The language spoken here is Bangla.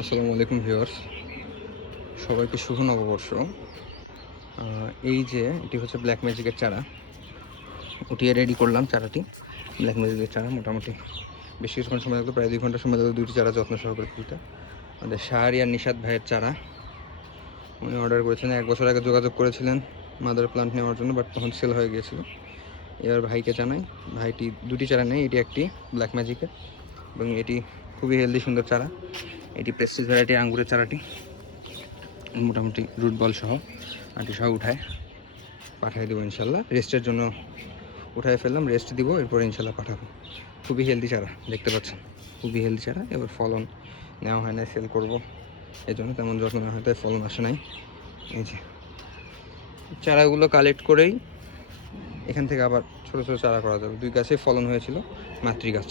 আসসালামু আলাইকুম ভিউয়ার্স, সবাইকে শুভ নববর্ষ। এই যে এটি হচ্ছে ব্ল্যাক ম্যাজিকের চারা, উঠিয়ে রেডি করলাম চারাটি। ব্ল্যাক ম্যাজিকের চারা মোটামুটি বেশ কিছুক্ষণ সময় লাগতো, প্রায় 2 ঘন্টা সময় লাগতো দুইটি চারা যত্ন সহকারে তুলতে। আমাদের শাহরি আর নিশাদ ভাইয়ের চারা উনি অর্ডার করেছিলেন, 1 বছর আগে যোগাযোগ করেছিলেন মাদার প্লান্ট নেওয়ার জন্য, বাট তখন সেল হয়ে গিয়েছিল। এবার ভাইকে জানাই, ভাইটি দুটি চারা নেই, এটি একটি ব্ল্যাক ম্যাজিকের এবং এটি খুবই হেলদি সুন্দর চারা। এটি প্রেস্টিজ ভ্যারাইটি আঙ্গুরের চারাটি মোটামুটি রুট বল সহ আটি সহ পাঠিয়ে দেবো ইনশাল্লাহ। রেস্টের জন্য উঠায় ফেললাম, রেস্ট দিব, এরপর ইনশাল্লাহ পাঠাবো। খুবই হেলদি চারা দেখতে পাচ্ছেন, খুবই হেলদি চারা। এবার ফলন নেওয়া হয় না, সেল করবো, এই জন্য তেমন যত্ন নেওয়া হয়, তাই ফলন আসে নাই। এই যে চারাগুলো কালেক্ট করেই এখান থেকে আবার ছোটো ছোটো চারা করা যাবে। 2 গাছে ফলন হয়েছিল, মাতৃ গাছ।